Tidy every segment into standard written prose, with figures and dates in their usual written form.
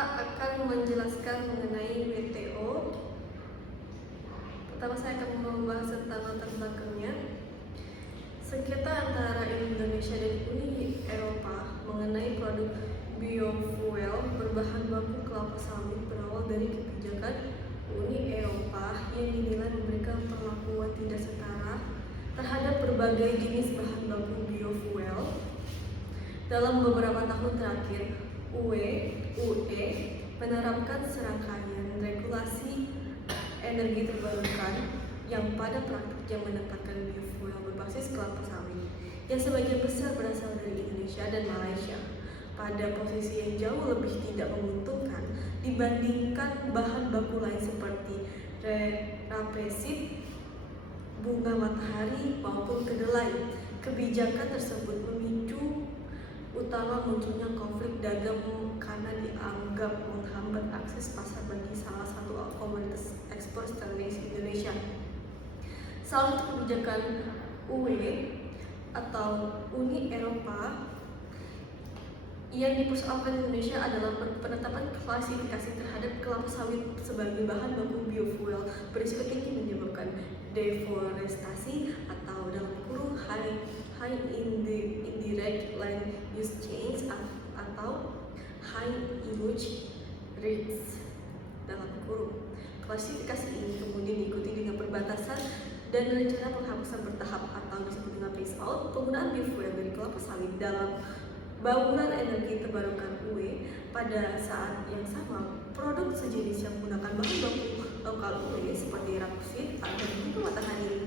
akan menjelaskan mengenai WTO. Pertama saya akan membahas tentang latar belakangnya. Sengketa antara Indonesia dan Uni Eropa mengenai produk biofuel berbahan baku kelapa sawit berawal dari kebijakan Uni Eropa yang dinilai memberikan perlakuan tidak setara terhadap berbagai jenis bahan baku biofuel. Dalam beberapa tahun terakhir, UE menerapkan serangkaian regulasi energi terbarukan yang pada praktiknya menempatkan biofuel berbasis kelapa sawit yang sebagian besar berasal dari Indonesia dan Malaysia pada posisi yang jauh lebih tidak menguntungkan dibandingkan bahan baku lain seperti rapeseed, bunga matahari maupun kedelai. Kebijakan tersebut memicu utama munculnya konflik dagang karena dianggap menghambat akses pasar bagi salah satu komoditas ekspor strategis Indonesia. Salah satu kebijakan UE atau Uni Eropa yang dipersoalkan Indonesia adalah penetapan klasifikasi terhadap kelapa sawit sebagai bahan baku biofuel berisiko tinggi menyebabkan deforestasi atau dalam kurung high indirect land use change atau high usage rates dalam kurung. Klasifikasi ini kemudian diikuti dengan perbatasan dan rencana penghapusan bertahap atau disebut dengan phase out penggunaan biofuel dari kelapa sawit dalam bauran energi terbarukan UE. Pada saat yang sama, produk sejenis yang menggunakan bahan baku lokal UE seperti rapeseed atau bunga matahari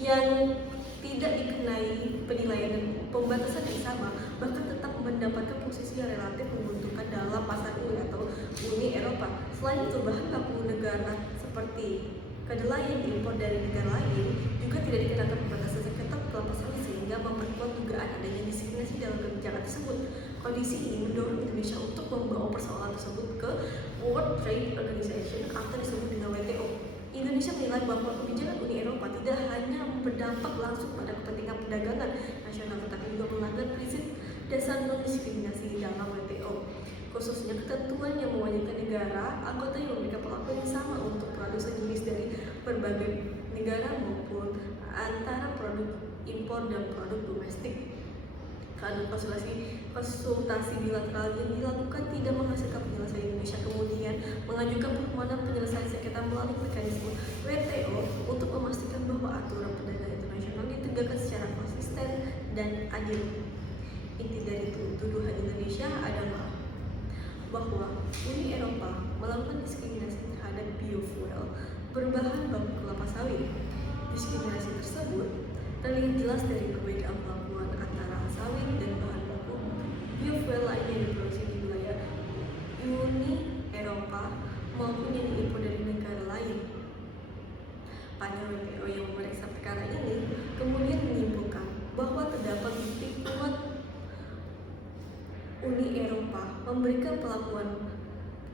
yang tidak dikenai penilaian dan pembatasan yang sama, bahkan tetap mendapatkan posisi yang relatif menguntungkan dalam pasar UE atau Uni Eropa. Selain itu, bahan baku negara seperti kedelai yang diimpor dari negara lain juga tidak dikenakan pembatasan seketat kelapa sawit sehingga memperkuat dugaan adanya diskriminasi dalam kebijakan tersebut. Kondisi ini mendorong Indonesia untuk membawa persoalan tersebut ke World Trade Organization atau disebut dengan WTO. Indonesia menilai bahwa kebijakan Uni Eropa tidak hanya berdampak langsung pada kepentingan perdagangan nasional tetapi juga melanggar prinsip dasar non-diskriminasi dalam WTO, khususnya ketentuan yang mewajibkan negara anggota yang memberikan perlakuan yang sama untuk produk sejenis dari berbagai negara maupun antara produk impor dan produk domestik. Karena konsultasi bilateral yang dilakukan tidak menghasilkan penyelesaian, Indonesia kemudian mengajukan permohonan penyelesaian sengketa melalui mekanisme WTO untuk memastikan bahwa aturan perdagangan internasional ditegakkan secara konsisten dan adil. Inti dari tuduhan Indonesia adalah bahwa Uni Eropa melakukan diskriminasi terhadap biofuel berbahan baku kelapa sawit. Diskriminasi tersebut terlihat jelas dari perbedaan perlakuan antara sawit dan bahan baku biofuel lain yang diproduksi di wilayah Uni Eropa maupun yang diimpor dari negara lain. Panel WTO yang memeriksa perkara ini kemudian menyimpulkan bahwa terdapat bukti kuat Uni Eropa memberikan perlakuan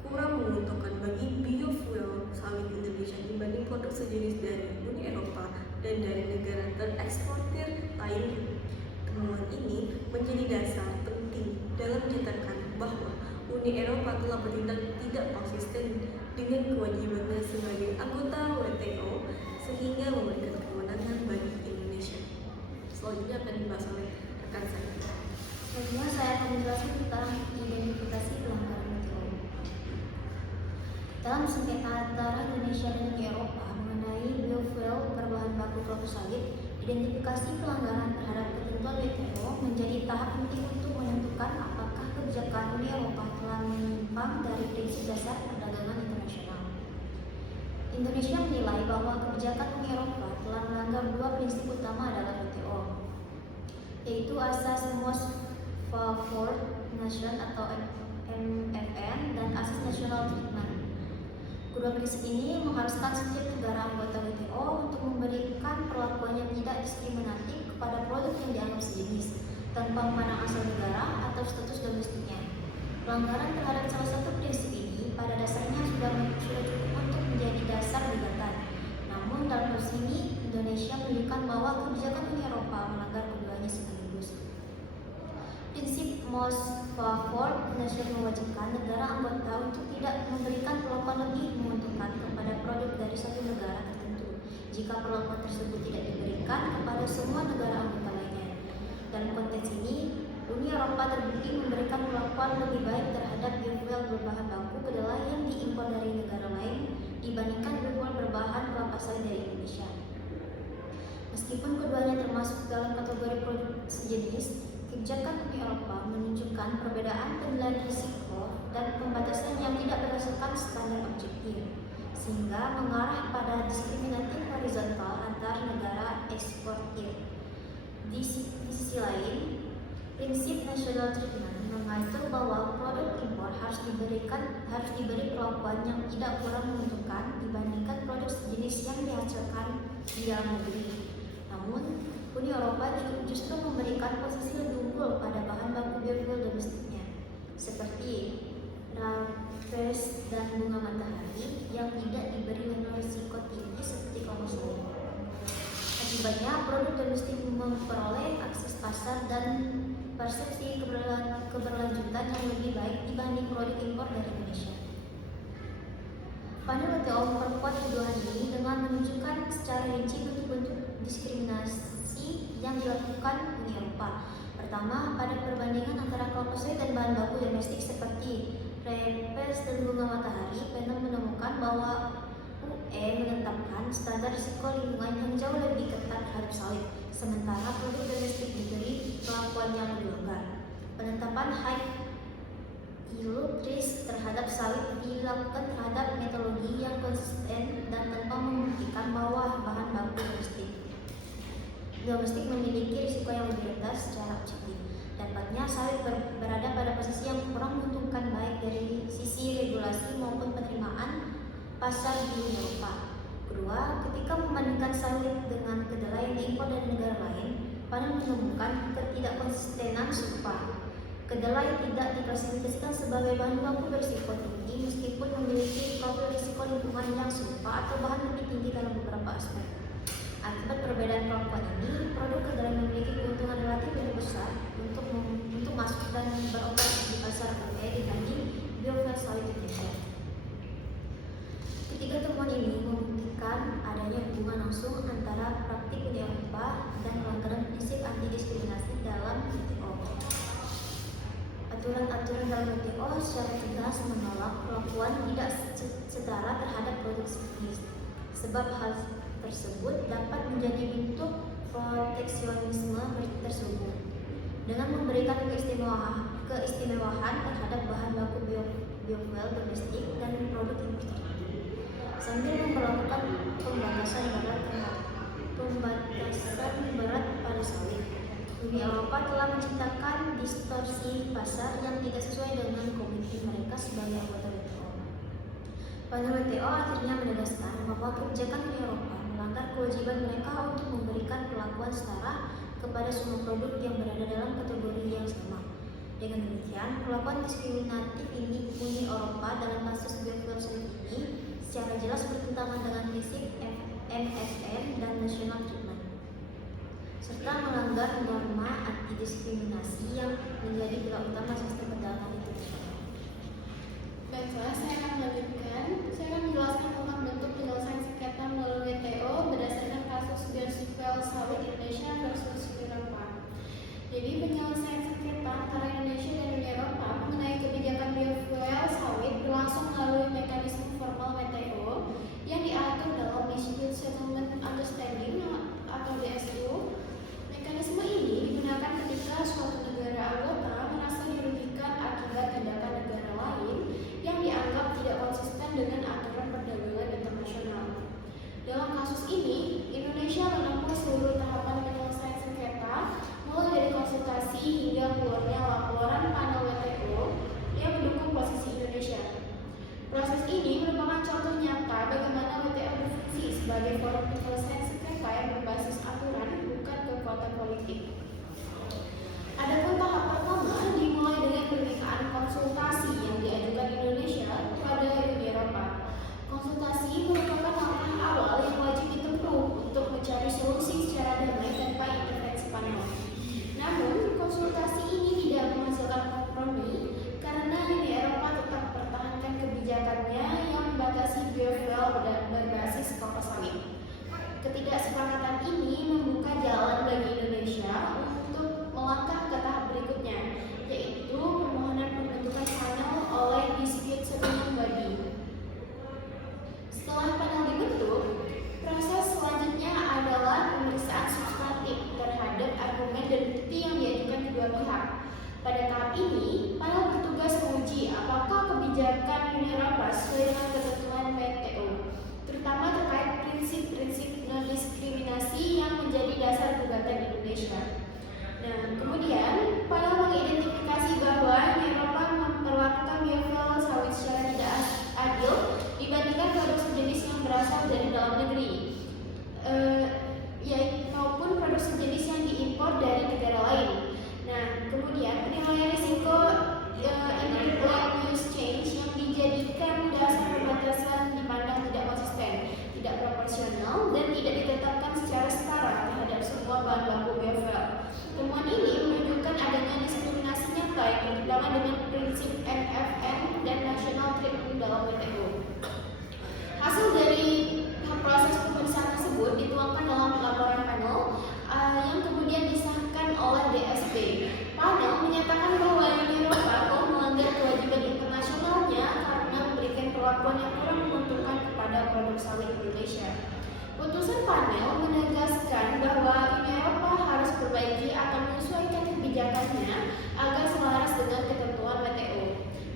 kurang menguntungkan bagi biofuel sawit Indonesia dibanding produk sejenis dari Uni Eropa dan dari negara tereksportir lain. Temuan ini menjadi dasar penting dalam menyatakan bahwa Uni Eropa telah bertindak tidak konsisten dengan kewajibannya sebagai anggota WTO sehingga memberikan kewenangan bagi Indonesia. Selanjutnya akan dibahas oleh rekan saya. Selanjutnya saya akan menjelaskan tentang identifikasi pelanggaran WTO. Dalam sengketa antara Indonesia dan Uni Eropa mengenai biofuel berbahan baku kelapa sawit, identifikasi pelanggaran terhadap ketentuan WTO menjadi tahap penting untuk menentukan apakah kebijakan Uni Eropa telah menyimpang dari prinsip dasar perdagangan internasional. Indonesia menilai bahwa kebijakan Uni Eropa telah melanggar dua prinsip utama dalam WTO, yaitu asas most favored nation atau MFN dan asas national treatment. Kedua prinsip ini mengharuskan setiap negara anggota WTO untuk memberikan perlakuan yang tidak diskriminatif kepada produk yang dianggap sejenis tanpa memandang asal negara atau status domestiknya. Pelanggaran terhadap salah satu prinsip ini pada dasarnya sudah cukup untuk menjadi dasar gugatan. Namun dalam kasus ini Indonesia menunjukkan bahwa kebijakan Uni Eropa melanggar keduanya sekaligus. Prinsip most favored nation mewajibkan negara anggota untuk tidak memberikan perlakuan lebih menguntungkan kepada produk dari satu negara tertentu jika perlakuan tersebut tidak diberikan kepada semua negara anggota lainnya. Dalam konteks ini, Uni Eropa terbukti memberikan perlakuan lebih baik terhadap biofuel berbahan baku kedelai yang diimpor dari negara lain dibandingkan biofuel berbahan kelapa sawit dari Indonesia. Meskipun keduanya termasuk dalam kategori produk sejenis, kebijakan Uni Eropa menunjukkan perbedaan penilaian risiko dan pembatasan yang tidak berdasarkan standar objektif, sehingga mengarah pada diskriminatif horizontal antar negara eksportir. Di sisi lain, prinsip national treatment mengatur bahwa produk impor harus diberi perlakuan yang tidak kurang menguntungkan dibandingkan produk sejenis yang dihasilkan di dalam negeri. Namun, Uni Eropa justru memberikan posisi lebih unggul pada bahan baku biofuel domestiknya, seperti rapeseed dan bunga matahari yang tidak diberi risiko tinggi seperti kelapa sawit. Akibatnya, produk domestik memperoleh akses pasar dan persepsi keberlanjutan yang lebih baik dibanding produk impor dari Indonesia. Panel WTO memperkuat tuduhan ini dengan menunjukkan secara rinci bentuk-bentuk diskriminasi yang dilakukan Uni Eropa. Pertama, pada perbandingan antara kelapa sawit dan bahan baku domestik seperti rapeseed dan bunga matahari, panel menemukan bahwa UE menetapkan standar risiko lingkungan yang jauh lebih ketat terhadap sawit, sementara produk domestik diberi perlakuan yang lebih longgar. Penetapan high yield risk terhadap sawit dilakukan terhadap metodologi yang konsisten dan tanpa membuktikan bahwa bahan baku domestik memiliki risiko yang lebih rendah secara objektif. Dapatnya, sawit berada pada posisi yang kurang menguntungkan baik dari sisi regulasi maupun penerimaan pasar di Eropa. Kedua, ketika membandingkan sawit dengan kedelai yang diimpor dari negara lain, panel menemukan ketidakkonsistenan serupa. Kedelai tidak diklasifikasikan sebagai bahan baku berisiko tinggi meskipun memiliki profil risiko lingkungan yang serupa atau bahkan lebih tinggi dalam beberapa aspek. Akibat perbedaan perlakuan ini, produk kedelai memiliki keuntungan relatif lebih besar untuk masuk dan beroperasi di pasar UE dibanding biofuel sawit Indonesia. Ketiga temuan ini membuktikan adanya hubungan langsung antara praktik Uni Eropa dan pelanggaran prinsip anti-diskriminasi dalam WTO. Aturan-aturan dalam WTO secara tegas menolak perlakuan tidak setara terhadap produk sejenis, sebab hal tersebut dapat menjadi bentuk proteksionisme tersebut. Dengan memberikan keistimewaan terhadap bahan baku biofuel domestik dan produk impor sambil memperlakukan pembatasan berat pada sawit. Uni Eropa telah menciptakan distorsi pasar yang tidak sesuai dengan komitmen mereka sebagai anggota WTO. Panel WTO akhirnya menegaskan bahwa kebijakan Uni Eropa melanggar kewajiban mereka untuk memberikan perlakuan setara kepada semua produk yang berada dalam kategori yang sama. Dengan demikian, perlakuan diskriminatif ini Uni Eropa dalam kasus biofuel sawit ini secara jelas bertentangan dengan prinsip MFN dan national treatment, serta melanggar norma anti-diskriminasi yang menjadi pilar utama sistem perdagangan internasional. Baiklah, saya akan melanjutkan. Saya akan menjelaskan tentang bentuk penyelesaian sengketa melalui WTO berdasarkan kasus biofuel sawit Indonesia versus Uni Eropa. Jadi, penyelesaian sengketa antara Indonesia dan Uni Eropa mengenai kebijakan biofuel sawit berlangsung melalui mekanisme formal WTO yang diatur dalam Dispute Settlement Understanding atau DSU. Mekanisme ini digunakan ketika suatu negara anggota merasa dirugikan akibat tindakan negara lain yang dianggap tidak konsisten dengan aturan perdagangan internasional. Dalam kasus ini, Indonesia menempuh seluruh tahapan penyelesaian sengketa, mulai dari konsultasi hingga keluarnya laporan panel WTO yang mendukung posisi Indonesia. Proses ini merupakan contoh nyata bagaimana WTO berfungsi sebagai forum penyelesaian sengketa yang berbasis aturan, bukan kekuatan politik. Adapun tahap pertama dimulai dengan pemeriksaan konsultasi yang diajukan Indonesia kepada Uni Eropa. Konsultasi merupakan langkah awal yang wajib ditempuh untuk mencari solusi secara damai tanpa intervensi panel. Namun, konsultasi ini tidak menghasilkan Ketidaksepakatan ini membuka jalan bagi Indonesia untuk melangkah ke tahap berikutnya, yaitu permohonan pembentukan panel oleh Dispute Settlement Body. Setelah panel dibentuk, proses selanjutnya adalah pemeriksaan substantif terhadap argumen dan bukti yang diajukan kedua pihak. Pada tahap ini, panel bertugas menguji apakah kebijakan Uni Eropa sesuai dengan ketentuan WTO, terutama terkait prinsip-prinsip non-diskriminasi yang menjadi dasar gugatan Indonesia. Nah, kemudian panel mengidentifikasi bahwa Uni Eropa memperlakukan biofuel sawit secara tidak adil dibandingkan produk sejenis yang berasal dari dalam negeri, maupun produk sejenis yang diimpor dari negara lain. Nah, kemudian penilaian risiko input land use change yang dijadikan dasar pembatasan dipandang tidak konsisten, tidak proporsional, dan tidak ditetapkan secara setara terhadap semua bahan baku biofuel. Temuan ini menunjukkan adanya diskriminasi nyata yang bertentangan dengan prinsip NFN dan national treatment dalam WTO. Hasil dari proses pemeriksaan tersebut dituangkan dalam laporan panel yang kemudian disahkan oleh DSP. Panel menyatakan bahwa Uni Eropa telah melanggar kewajiban internasionalnya karena memberikan perlakuan yang kurang menguntungkan kepada produk sawit Indonesia. Putusan panel menegaskan bahwa Uni Eropa harus perbaiki atau menyesuaikan kebijakannya agar selaras dengan ketentuan WTO.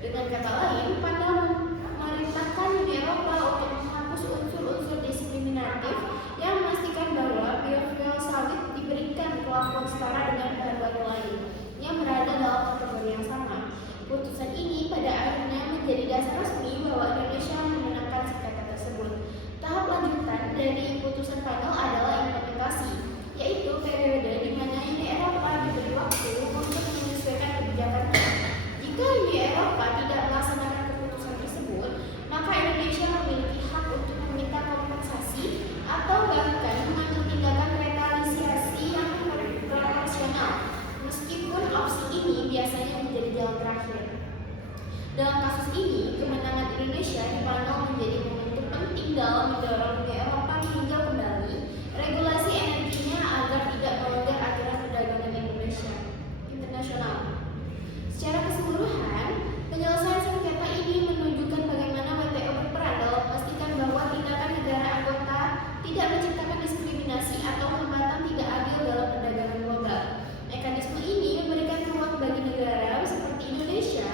Dengan kata lain, panel memerintahkan Uni Eropa untuk menghapus unsur-unsur diskriminatif yang memastikan bahwa biofuel sawit diberikan perlakuan setara dengan bahan baku lain yang berada dalam kategori yang sama. Putusan ini pada akhirnya menjadi dasar resmi bahwa Indonesia memenangkan sengketa tersebut. Tahap lanjutan dari putusan panel adalah implementasi, yaitu periode di mana Uni Eropa diberi waktu untuk menyesuaikan kebijakannya. Jika Uni Eropa tidak melaksanakan keputusan tersebut, maka Indonesia memiliki hak untuk meminta kompensasi atau bahkan mengambil tindakan retaliasi yang proporsional, meskipun opsi ini biasanya menjadi jalan terakhir. Dalam kasus ini, kemenangan Indonesia di panel menjadi momentum penting dalam mendorong Uni Eropa meninjau kembali regulasi energinya agar tidak melanggar aturan perdagangan Indonesia internasional. Secara keseluruhan, penyelesaian sengketa ini menunjukkan bagaimana WTO berperan dalam memastikan bahwa tindakan negara anggota tidak menciptakan diskriminasi atau hambatan tidak adil dalam perdagangan global. Mekanisme ini memberikan ruang bagi negara seperti Indonesia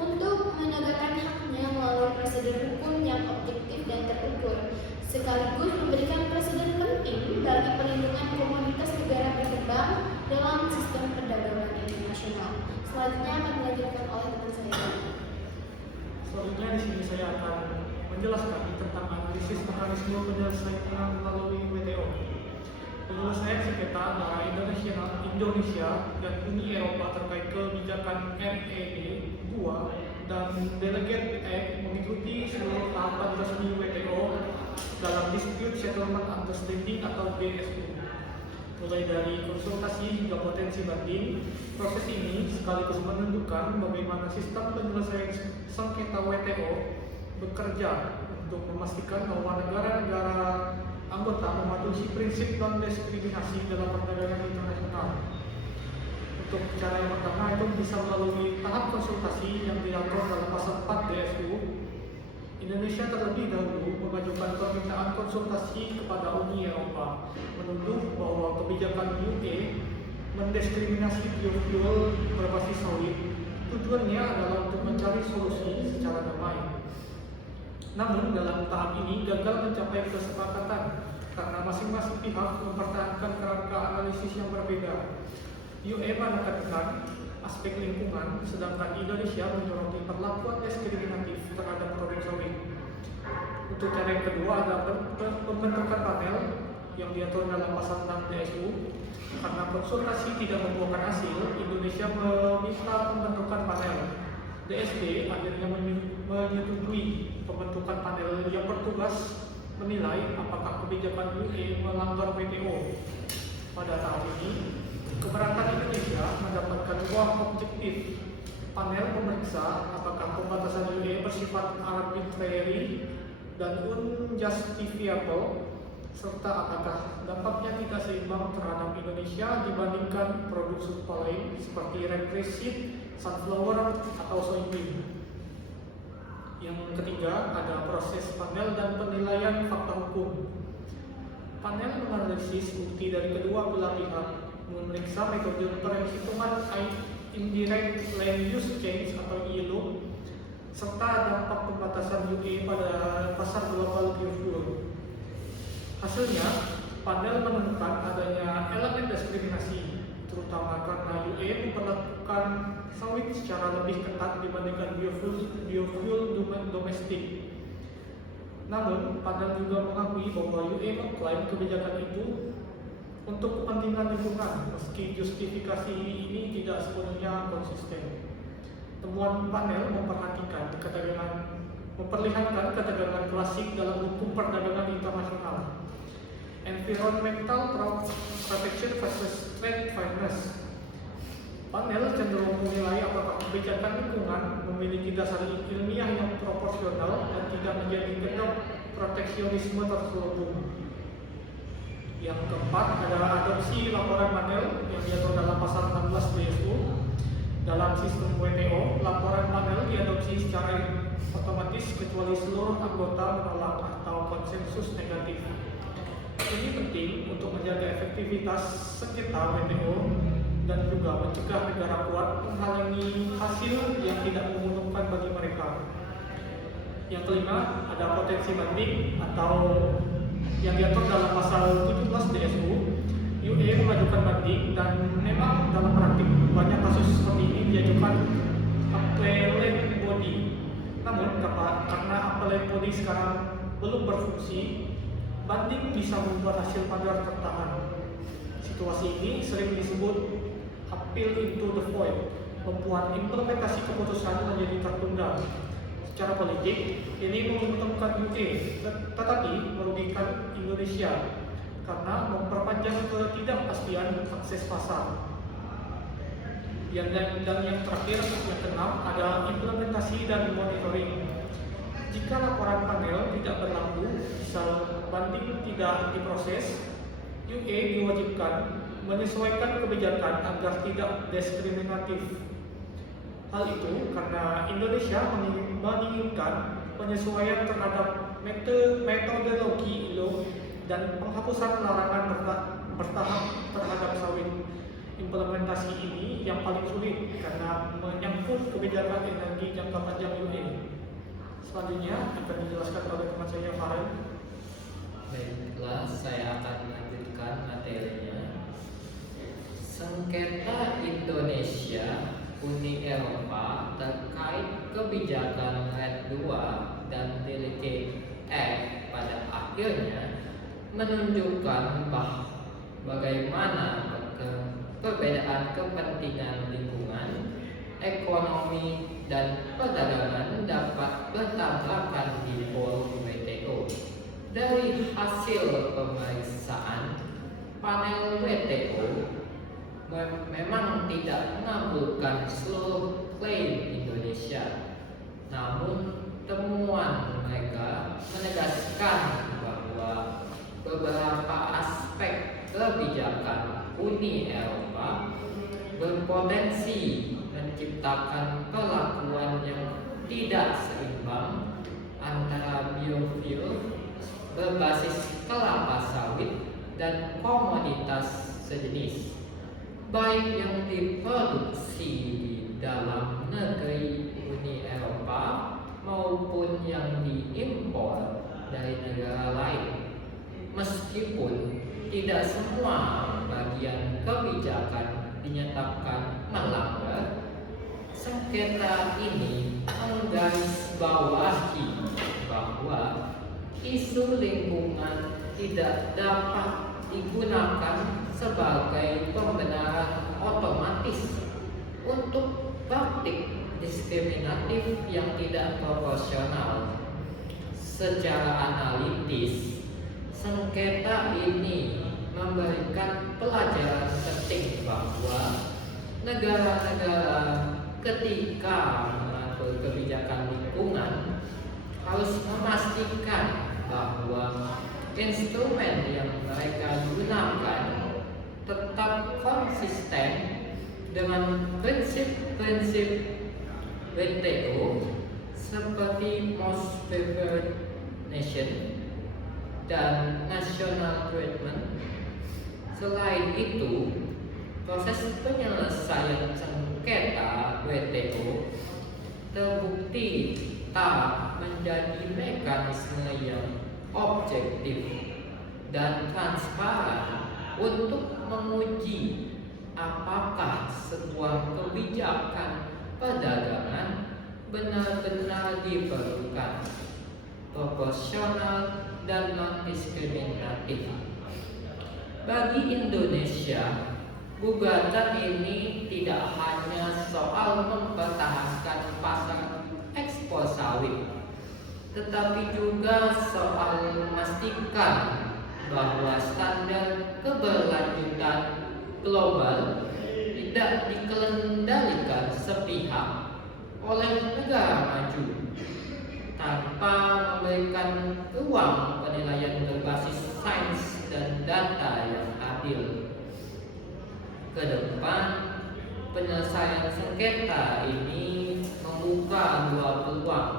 untuk menegakkan haknya melalui prosedur hukum yang objektif dan terukur, sekaligus memberikan presiden penting bagi perlindungan komoditas negara berkembang dalam sistem perdagangan internasional. Selanjutnya akan dilanjutkan oleh teman saya. Selanjutnya di sini saya akan menjelaskan tentang analisis mekanisme penyelesaian melalui WTO. Penyelesaian sengketa antara Indonesia dan Uni Eropa terkait kebijakan RED 2 dan Delegate Act mengikuti seluruh tahapan resmi WTO dalam Dispute Settlement Understanding atau DSU. Mulai dari konsultasi hingga potensi banding, proses ini sekaligus menunjukkan bagaimana sistem penyelesaian sengketa WTO bekerja untuk memastikan bahwa negara-negara anggota mematuhi prinsip non-diskriminasi dalam perdagangan internasional. Untuk cara yang pertama itu bisa melalui tahap konsultasi yang diatur dalam pasal 4 DSU. Indonesia terlebih dahulu mengajukan permintaan konsultasi kepada Uni Eropa, menuduh bahwa kebijakan UE mendiskriminasi biofuel berbasis sawit. Tujuannya adalah untuk mencari solusi secara damai. Namun dalam tahap ini gagal mencapai kesepakatan karena masing-masing pihak mempertahankan kerangka analisis yang berbeda. UE menekankan aspek lingkungan, sedangkan Indonesia menyoroti perlakuan diskriminatif terhadap produk sawit. Untuk cara yang kedua adalah pembentukan panel yang diatur dalam pasal 6 DSU. Karena konsultasi tidak membuahkan hasil, Indonesia meminta pembentukan panel. DSP akhirnya menyetujui pembentukan panel yang bertugas menilai apakah kebijakan UE melanggar WTO. Pada tahap ini, keberatan Indonesia mendapatkan ruang objektif. Panel memeriksa apakah pembatasan UE bersifat arbitrary dan unjustifiable serta apakah dampaknya tidak seimbang terhadap Indonesia dibandingkan produk supa lain seperti rapeseed, sunflower, atau soybean. Yang ketiga, ada proses panel dan penilaian fakta hukum. Panel menganalisis bukti dari kedua belah pihak, memeriksa metode perhitungan indirect land use change atau ILUC, serta dampak pembatasan UE pada pasar global biofuel. Hasilnya, panel menemukan adanya elemen diskriminasi, terutama karena UE memperlakukan sawit secara lebih ketat dibandingkan biofuel domestik. Namun, panel juga mengakui bahwa UE mengklaim kebijakan itu untuk kepentingan lingkungan, meski justifikasi ini tidak sepenuhnya konsisten. Temuan panel memperlihatkan ketegangan klasik dalam hukum perdagangan internasional. Environmental protection versus trade fairness. Panel cenderung menilai apakah kebijakan lingkungan memiliki dasar ilmiah yang proporsional dan tidak menjadi bentuk proteksionisme terselubung. Yang keempat adalah adopsi laporan panel yang diatur dalam pasal 16 BSU. Dalam sistem WTO, laporan panel diadopsi secara otomatis kecuali seluruh anggota menolak atau konsensus negatif. Ini penting untuk menjaga efektivitas sengketa WTO dan juga mencegah negara kuat menghalangi hasil yang tidak menguntungkan bagi mereka. Yang kelima, ada potensi banding atau yang diatur dalam pasal 17 DSU. UE mengajukan banding dan memang dalam praktik banyak kasus seperti ini diajukan appellate body. Namun karena appellate body sekarang belum berfungsi, banding bisa membuat hasil pagar tertahan. Situasi ini sering disebut appeal into the void, membuat implementasi keputusan menjadi tertunda. Secara politik, ini menguntungkan UK, tetapi merugikan Indonesia karena memperpanjang ketidakpastian akses pasar. Dan yang terakhir, yang keenam, ada implementasi dan monitoring. Jika laporan panel tidak berlaku, misal banding tidak diproses, UE diwajibkan menyesuaikan kebijakan agar tidak diskriminatif. Hal itu karena Indonesia menginginkan penyesuaian terhadap metodologi ILO dan penghapusan larangan bertahap terhadap sawit. Implementasi ini yang paling sulit karena menyangkut kebijakan energi jangka panjang UE. Selanjutnya akan dijelaskan oleh teman saya Farhan. Baiklah, saya akan melanjutkan materinya. Sengketa Indonesia Uni Eropa terkait kebijakan RED 2 dan Delegate Act pada akhirnya menunjukkan bagaimana perbedaan kepentingan lingkungan, ekonomi, dan perdagangan dapat bertabrakan di forum WTO. Dari hasil pemeriksaan, panel WTO memang tidak mengabulkan seluruh klaim Indonesia. Namun, temuan mereka menegaskan bahwa beberapa aspek kebijakan Uni Eropa berpotensi menciptakan perlakuan yang tidak seimbang antara biofuel berbasis kelapa sawit dan komoditas sejenis, baik yang diproduksi di dalam negeri Uni Eropa maupun yang diimpor dari negara lain. Meskipun tidak semua bagian kebijakan dinyatakan melanggar, sengketa ini menggarisbawahi bahwa isu lingkungan tidak dapat digunakan sebagai pembenaran otomatis untuk praktik diskriminatif yang tidak proporsional. Secara analitis, sengketa ini memberikan pelajaran penting bahwa negara-negara ketika mengatur kebijakan lingkungan harus memastikan bahwa instrumen yang mereka gunakan tetap konsisten dengan prinsip-prinsip WTO seperti Most Favored Nation dan National Treatment. Selain itu, proses penyelesaian sengketa WTO terbukti tak menjadi mekanisme yang objektif dan transparan untuk menguji apakah sebuah kebijakan perdagangan benar-benar diperlukan, proporsional, dan non-diskriminatif. Bagi Indonesia, gugatan ini tidak hanya soal mempertahankan pasar ekspor sawit, tetapi juga soal memastikan bahwa standar keberlanjutan global tidak dikendalikan sepihak oleh negara maju tanpa memberikan ruang penilaian berbasis sains dan data yang adil. Ke depan, penyelesaian sengketa ini membuka dua peluang.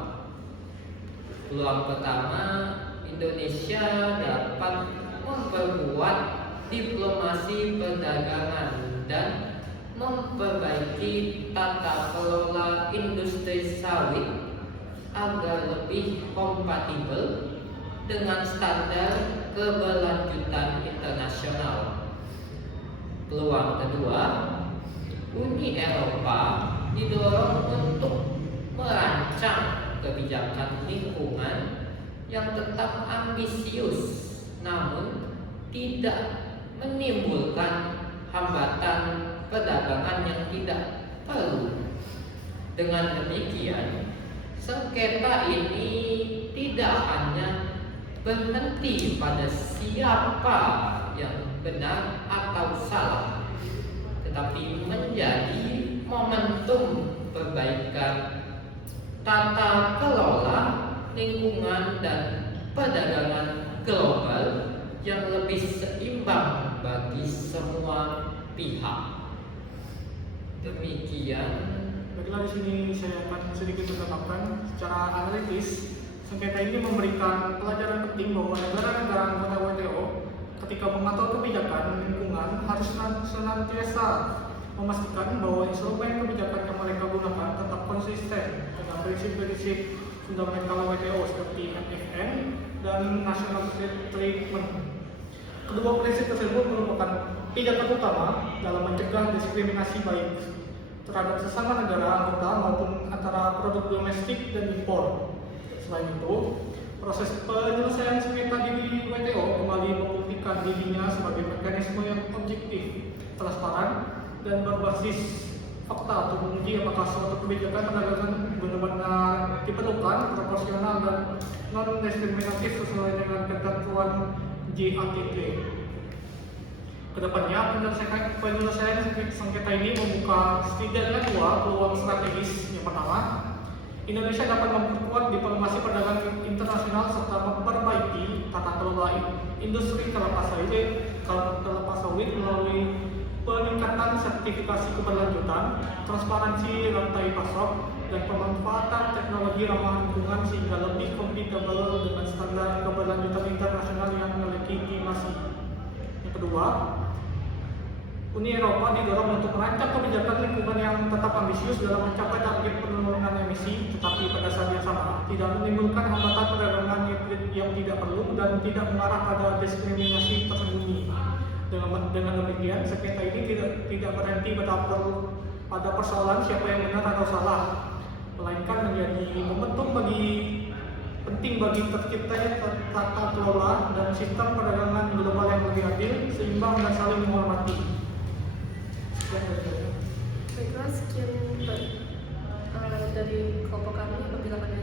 Peluang pertama, Indonesia dapat memperkuat diplomasi perdagangan dan memperbaiki tata kelola industri sawit agar lebih kompatibel dengan standar keberlanjutan internasional. Peluang kedua, Uni Eropa didorong untuk merancang kebijakan lingkungan yang tetap ambisius namun tidak menimbulkan hambatan perdagangan yang tidak perlu. Dengan demikian, sengketa ini tidak hanya berhenti pada siapa yang benar atau salah, tetapi menjadi momentum perbaikan tata kelola lingkungan dan perdagangan global yang lebih seimbang bagi semua pihak. Demikian. Baiklah, di sini saya akan sedikit menambahkan secara analitis. Sengketa ini memberikan pelajaran penting bahwa negara-negara anggota WTO ketika mengatur kebijakan lingkungan harus senantiasa memastikan bahwa instrumen kebijakan yang mereka gunakan tetap konsisten dengan prinsip-prinsip fundamental WTO seperti MFN dan National Treatment. Kedua prinsip tersebut merupakan pijakan utama dalam mencegah diskriminasi baik terhadap sesama negara anggota maupun antara produk domestik dan impor. Selain itu, proses penyelesaian sengketa di WTO kembali membuktikan dirinya sebagai mekanisme yang objektif, transparan, dan berbasis fakta untuk menguji apakah suatu kebijakan perdagangan benar-benar diperlukan, proporsional, dan non-diskriminatif sesuai dengan ketentuan GATT. Kedepannya, penyelesaian sengketa ini membuka setidaknya dua peluang strategis. Yang pertama, Indonesia dapat memperkuat diplomasi perdagangan internasional serta memperbaiki tata kelola industri kelapa sawit melalui peningkatan sertifikasi keberlanjutan, transparansi rantai pasok, dan pemanfaatan teknologi ramah lingkungan sehingga lebih kompatibel dengan standar keberlanjutan internasional yang melegitimasi. Yang kedua, Uni Eropa didorong untuk merancang kebijakan lingkungan yang tetap ambisius dalam mencapai target penurunan emisi, tetapi pada saat yang sama tidak menimbulkan hambatan perdagangan yang tidak perlu dan tidak mengarah pada diskriminasi tersembunyi. Dengan demikian, sengketa ini tidak berhenti pada persoalan siapa yang benar atau salah, melainkan menjadi momentum penting bagi terciptanya tata kelola dan sistem perdagangan global yang lebih adil, seimbang, dan saling menghormati. Baiklah, sekian dari kelompok kami. Apabila kalian